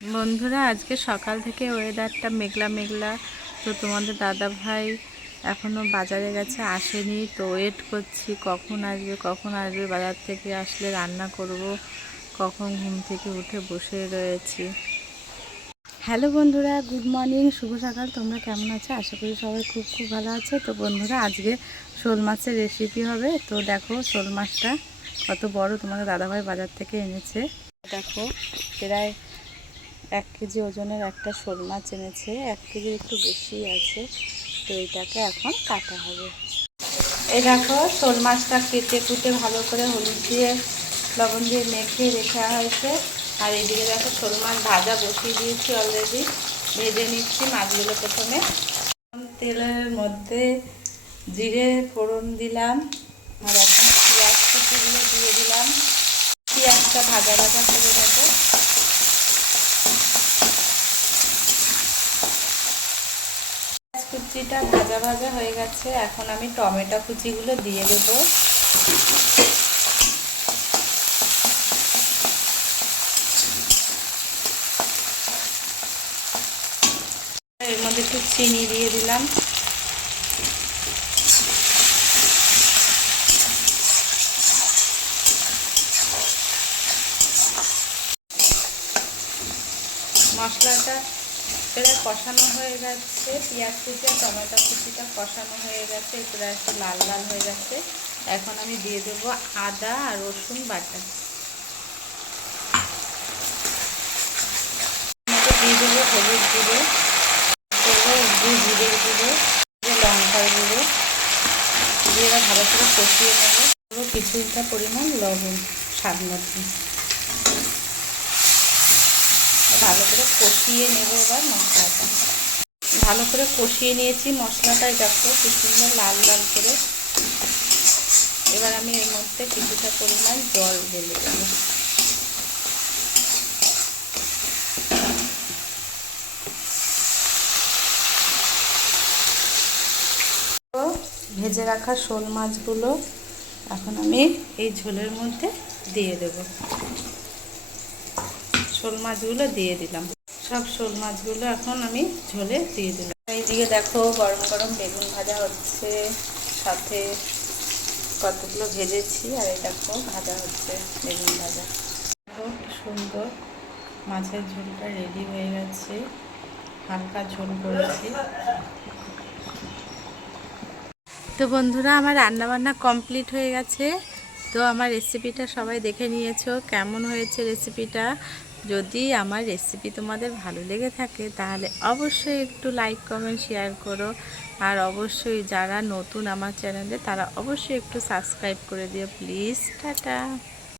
বন্ধুরা, আজকে সকাল থেকে ওয়েদারটা মেঘলা মেঘলা। তো তোমাদের দাদা ভাই এখনও বাজারে গেছে, আসেনি। তো ওয়েট করছি কখন আসবে কখন আসবে। বাজার থেকে আসলে রান্না করব। কখন ঘুম থেকে উঠে বসে রয়েছি। হ্যালো বন্ধুরা, গুড মর্নিং, শুভ সকাল। তোমরা কেমন আছো? আশা করি সবাই খুব খুব ভালো আছে। তো বন্ধুরা, আজকে শোল মাছের রেসিপি হবে। তো দেখো শোল মাছটা কত বড় তোমাদের দাদাভাই বাজার থেকে এনেছে। দেখো প্রায় 1 কেজি ওজনের একটা শোল মাছ এনেছে। 1 কেজির একটু বেশি আছে। তো এইটাকে এখন কাটা হবে। এই দেখো শোল মাছটা কেটে কুটে ভালো করে হলুদ দিয়ে লবণ দিয়ে মেখে রেখা হয়েছে। আর এদিকে দেখো শোল মাছ ভাজা বসিয়ে দিয়েছি অলরেডি। ভেজে নিচ্ছি মাছগুলো। প্রথমে তেলের মধ্যে জিরে ফোড়ন দিলাম, আর এখন পেঁয়াজ কুচিগুলো দিয়ে দিলাম। পেঁয়াজটা ভাজা ভাজা করে নেবো। কুচিটা ভাজা ভাজা হয়ে গেছে। এখন আমি টমেটো কুচিগুলো দিয়ে দেবো। এর মধ্যে একটু চিনি দিয়ে দিলাম। মশলাটা প্রায় কষানো হয়ে গেছে। পেঁয়াজ কুচি আর টমেটো কুচিটা কষানো হয়ে গেছে, প্রায় একটু লাল লাল হয়ে গেছে। এখন আমি দিয়ে দেবো আদা আর রসুন বাটা। দিয়ে দেবো হলুদ গুঁড়ো, দেবো একটু জিরের গুঁড়ো, লঙ্কার গুঁড়ো দিয়ে এবার ভালো করে কষিয়ে নেবো। কিছুটা পরিমাণ লবণ স্বাদ মতো। ভালো করে কষিয়ে নেবো। এবার মশলাটা ভালো করে কষিয়ে নিয়েছি। মশলাটাই দেখো কি সুন্দর লাল লাল করে। এবার আমি এর মধ্যে কিছুটা পরিমাণ জল ঢেলে দেবো। ভেজে রাখা শোল মাছগুলো এখন আমি এই ঝোলের মধ্যে দিয়ে দেব। শোল মাছগুলো দিয়ে দিলাম। সব শোল মাছগুলো এখন আমি ঝোলে দিয়ে দিলাম। এইদিকে দেখো গরম গরম বেগুন ভাজা হচ্ছে, সাথে কতগুলো ভেজেছি আর এই দেখো ভাজা হচ্ছে বেগুন ভাজা। খুব সুন্দর মাছের ঝোলটা রেডি হয়ে গেছে। হালকা ঝোল করেছি। তো বন্ধুরা, আমার রান্নাবান্না কমপ্লিট হয়ে গেছে। তো আমার রেসিপিটা সবাই দেখে নিয়েছো, কেমন হয়েছে রেসিপিটা। যদি আমার রেসিপি তোমাদের ভালো লেগে থাকে তাহলে অবশ্যই একটু লাইক কমেন্ট শেয়ার করো। আর অবশ্যই যারা নতুন আমার চ্যানেলে তারা অবশ্যই একটু সাবস্ক্রাইব করে দিও প্লিজ। টাটা।